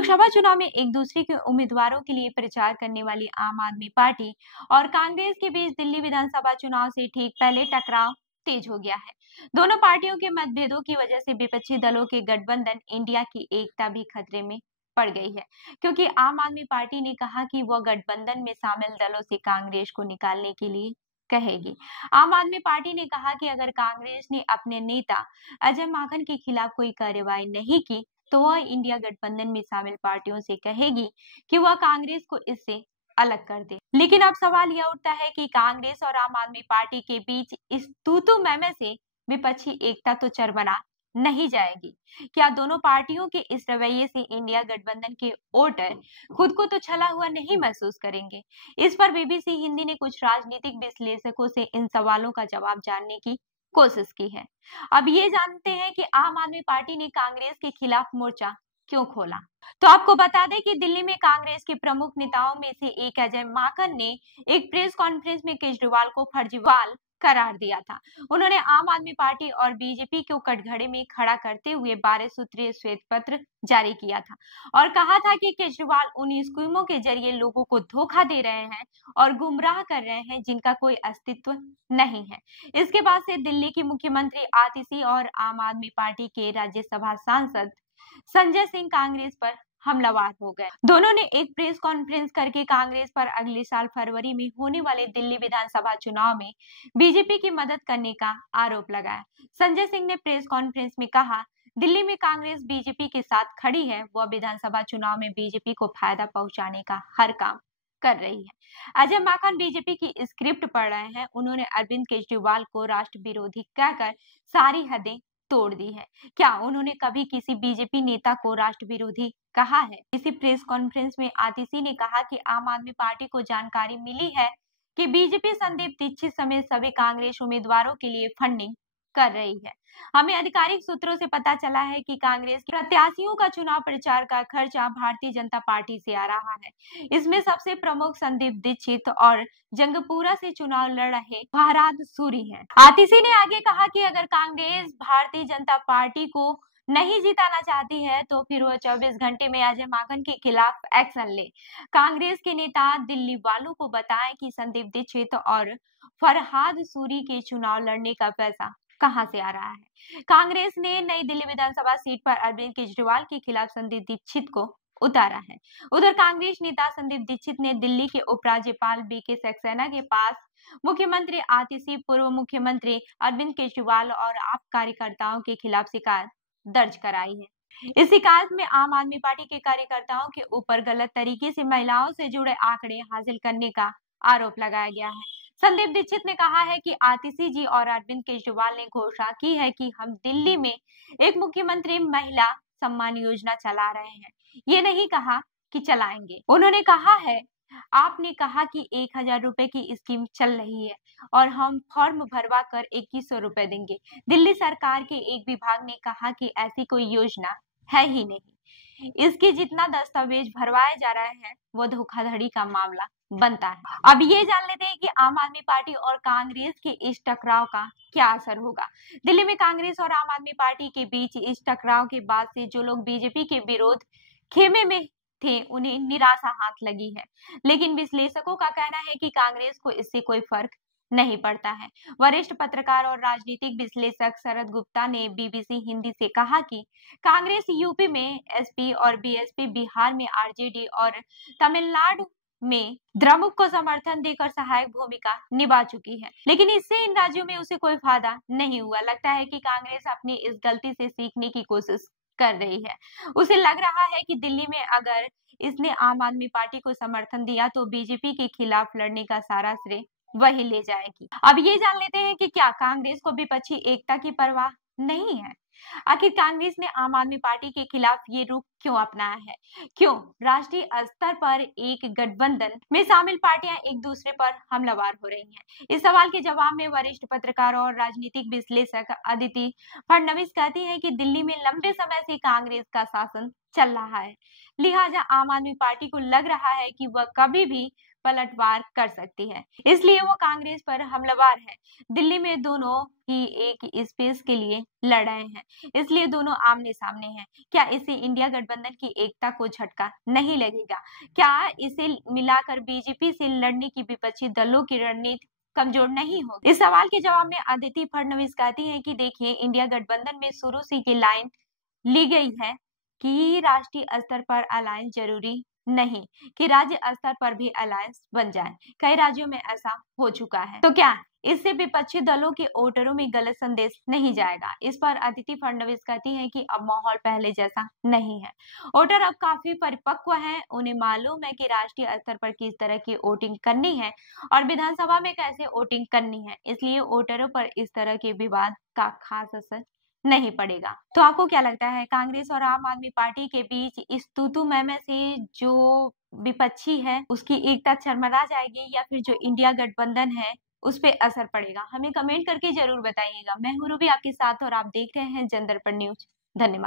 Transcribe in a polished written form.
लोकसभा चुनाव में एक दूसरे के उम्मीदवारों के लिए प्रचार करने वाली आम आदमी पार्टी और कांग्रेस के बीच दिल्ली विधानसभा चुनाव से ठीक पहले टकराव तेज हो गया है। दोनों पार्टियों के मतभेदों की वजह से विपक्षी दलों के गठबंधन इंडिया की एकता भी खतरे में पड़ गई है, क्योंकि आम आदमी पार्टी ने कहा कि वह गठबंधन में शामिल दलों से कांग्रेस को निकालने के लिए कहेगी। आम आदमी पार्टी ने कहा कि अगर कांग्रेस ने अपने नेता अजय माकन के खिलाफ कोई कार्रवाई नहीं की तो वह इंडिया गठबंधन में शामिल पार्टियों से कहेगी कि वह कांग्रेस को इससे अलग कर दे। लेकिन अब सवाल यह उठता है कि कांग्रेस और आम आदमी पार्टी के बीच इस तू मैमे से विपक्षी एकता तो चरमरा नहीं जाएगी। क्या दोनों पार्टियों के इस रवैये से इंडिया गठबंधन के वोटर खुद को तो छला हुआ नहीं महसूस करेंगे? इस पर बीबीसी हिंदी ने कुछ राजनीतिक विश्लेषकों से इन सवालों का जवाब जानने की कोशिश की है। अब ये जानते हैं कि आम आदमी पार्टी ने कांग्रेस के खिलाफ मोर्चा क्यों खोला। तो आपको बता दें कि दिल्ली में कांग्रेस के प्रमुख नेताओं में से एक अजय माकन ने एक प्रेस कॉन्फ्रेंस में केजरीवाल को फर्जीवाल करार दिया था। उन्होंने आम आदमी पार्टी और बीजेपी को कटघरे में खड़ा करते हुए 12 सूत्रीय श्वेत पत्र जारी किया था और कहा था कि केजरीवाल उन स्कीमों के जरिए लोगों को धोखा दे रहे हैं और गुमराह कर रहे हैं जिनका कोई अस्तित्व नहीं है। इसके बाद से दिल्ली की मुख्यमंत्री आतिशी और आम आदमी पार्टी के राज्यसभा सांसद संजय सिंह कांग्रेस पर हमलावर हो गए। दोनों ने एक प्रेस कॉन्फ्रेंस करके कांग्रेस पर अगले साल फरवरी में होने वाले दिल्ली विधानसभा चुनाव में बीजेपी की मदद करने का आरोप लगाया। संजय सिंह ने प्रेस कॉन्फ्रेंस में कहा, दिल्ली में कांग्रेस बीजेपी के साथ खड़ी है, वह विधानसभा चुनाव में बीजेपी को फायदा पहुंचाने का हर काम कर रही है। अजय माकन बीजेपी की स्क्रिप्ट पढ़ रहे हैं। उन्होंने अरविंद केजरीवाल को राष्ट्र विरोधी कहकर सारी हदें तोड़ दी है। क्या उन्होंने कभी किसी बीजेपी नेता को राष्ट्र विरोधी कहा है? इसी प्रेस कॉन्फ्रेंस में आतिशी ने कहा कि आम आदमी पार्टी को जानकारी मिली है कि बीजेपी संदीप दीक्षित समेत सभी कांग्रेस उम्मीदवारों के लिए फंडिंग कर रही है। हमें आधिकारिक सूत्रों से पता चला है कि कांग्रेस के प्रत्याशियों का चुनाव प्रचार का खर्चा भारतीय जनता पार्टी से आ रहा है। इसमें सबसे प्रमुख संदीप दीक्षित और जंगपुरा से चुनाव लड़ रहे फरहाद सूरी हैं। आतिशी ने आगे कहा कि अगर कांग्रेस भारतीय जनता पार्टी को नहीं जिताना चाहती है तो फिर वह 24 घंटे में अजय माकन के खिलाफ एक्शन ले। कांग्रेस के नेता दिल्ली वालों को बताएं कि संदीप दीक्षित और फरहाद सूरी के चुनाव लड़ने का पैसा कहां से आ रहा है। कांग्रेस ने नई दिल्ली विधानसभा सीट पर अरविंद केजरीवाल के खिलाफ संदीप दीक्षित को उतारा है। उधर कांग्रेस नेता संदीप दीक्षित ने दिल्ली के उपराज्यपाल बीके सक्सेना के पास मुख्यमंत्री आतिशी, पूर्व मुख्यमंत्री अरविंद केजरीवाल और आप कार्यकर्ताओं के खिलाफ शिकायत दर्ज कराई है। इस शिकायत में आम आदमी पार्टी के कार्यकर्ताओं के ऊपर गलत तरीके से महिलाओं से जुड़े आंकड़े हासिल करने का आरोप लगाया गया है। संदीप दीक्षित ने कहा है कि आतिशी जी और अरविंद केजरीवाल ने घोषणा की है कि हम दिल्ली में एक मुख्यमंत्री महिला सम्मान योजना चला रहे हैं। ये नहीं कहा कि चलाएंगे। उन्होंने कहा है, आपने कहा कि 1000 रुपए की स्कीम चल रही है और हम फॉर्म भरवा कर 2100 रुपए देंगे। दिल्ली सरकार के एक विभाग ने कहा कि ऐसी कोई योजना है ही नहीं। इसके जितना दस्तावेज भरवाए जा रहे हैं वो धोखाधड़ी का मामला बनता है। अब ये जान लेते हैं कि आम आदमी पार्टी और कांग्रेस के इस टकराव का क्या असर होगा। दिल्ली में कांग्रेस और आम आदमी पार्टी के बीच इस टकराव के बाद से जो लोग बीजेपी के विरोध खेमे में थे उन्हें निराशा हाथ लगी है। लेकिन विश्लेषकों का कहना है कि कांग्रेस को इससे कोई फर्क नहीं पड़ता है। वरिष्ठ पत्रकार और राजनीतिक विश्लेषक शरद गुप्ता ने बीबीसी हिंदी से कहा कि कांग्रेस यूपी में एसपी और बीएसपी, बिहार में आरजेडी और तमिलनाडु में द्रमुक को समर्थन देकर सहायक भूमिका निभा चुकी है, लेकिन इससे इन राज्यों में उसे कोई फायदा नहीं हुआ। लगता है कि कांग्रेस अपनी इस गलती से सीखने की कोशिश कर रही है। उसे लग रहा है कि दिल्ली में अगर इसने आम आदमी पार्टी को समर्थन दिया तो बीजेपी के खिलाफ लड़ने का सारा श्रेय वही ले जाएगी। अब ये जान लेते हैं कि क्या कांग्रेस को विपक्षी एकता की परवाह नहीं है। आखिर कांग्रेस ने आम आदमी पार्टी के खिलाफ ये रुख क्यों अपनाया है? क्यों राष्ट्रीय स्तर पर एक गठबंधन में शामिल पार्टियां एक दूसरे पर हमलावर हो रही हैं? इस सवाल के जवाब में वरिष्ठ पत्रकार और राजनीतिक विश्लेषक अदिति फडणवीस कहती है कि दिल्ली में लंबे समय से कांग्रेस का शासन चल रहा है, लिहाजा आम आदमी पार्टी को लग रहा है कि वह कभी भी पलटवार कर सकती है, इसलिए वो कांग्रेस पर हमलावर है। दिल्ली में दोनों ही एक स्पेस के लिए लड़ रहे हैं, इसलिए दोनों आमने सामने हैं। क्या इससे इंडिया गठबंधन की एकता को झटका नहीं लगेगा? क्या इसे मिलाकर बीजेपी से लड़ने की विपक्षी दलों की रणनीति कमजोर नहीं हो? इस सवाल के जवाब में अदिति फडणवीस कहती है कि देखिए, इंडिया गठबंधन में शुरू से की लाइन ली गई है कि राष्ट्रीय स्तर पर अलायंस जरूरी नहीं कि राज्य स्तर पर भी अलायंस बन जाए। कई राज्यों में ऐसा हो चुका है, तो क्या इससे विपक्षी दलों के वोटरों में गलत संदेश नहीं जाएगा? इस पर अदिति फडणवीस कहती हैं कि अब माहौल पहले जैसा नहीं है। वोटर अब काफी परिपक्व हैं, उन्हें मालूम है कि राष्ट्रीय स्तर पर किस तरह की वोटिंग करनी है और विधानसभा में कैसे वोटिंग करनी है, इसलिए वोटरों पर इस तरह के विवाद का खास असर नहीं पड़ेगा। तो आपको क्या लगता है, कांग्रेस और आम आदमी पार्टी के बीच इस तू मैं से जो विपक्षी है उसकी एकता चरमरा जाएगी या फिर जो इंडिया गठबंधन है उस पे असर पड़ेगा? हमें कमेंट करके जरूर बताइएगा। मैं हूँ रूबी आपके साथ और आप देख रहे हैं जनदर्पण न्यूज। धन्यवाद।